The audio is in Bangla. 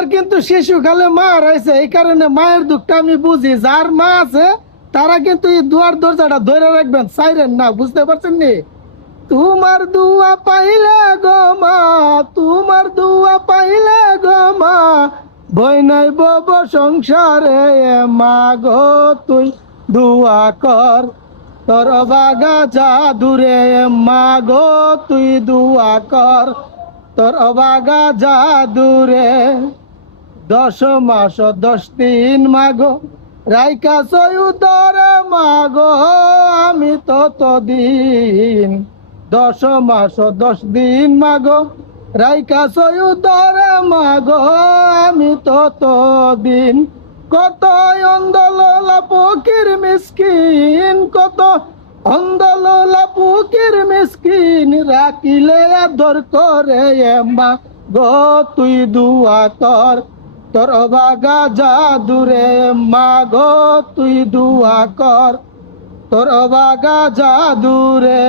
আমার কিন্তু শিশুকালে মা রয়েছে, এই কারণে মায়ের দুঃখটা আমি বুঝি। যার মা আছে তারা কিন্তু এই দুয়ার দরজাটা ধরে রাখবেন, চাইরেন না, বুঝতে পারছেন নি? তোমার দুয়া পাইলে গো মা, তোমার দুয়া পাইলে গো মা, ভয় নাই বব সংসারে। মা গো তুই দুয়া কর, তোর বাগা জাদুরে। মা গো তুই দুয়া কর, তোর অবাগা জাদুরে। 10 মাস 10 দিন মাগো রাইকা সয়ুদরে। মাগো আমি ততদিন 10 মাস 10 দিন মাগো রাইকা সয়ুদরে। মাগো আমি ততদিন। কত অন্ধলোলা ফকির মিসকিন, কত অন্ধলোলা ফকির মিসকিন, রাখিলে আদর করে। মা গো তুই দুয়া কর, তোর বাগা জাদুরে। মা গো তুই দুয়া কর, তোর বাগা জাদুরে।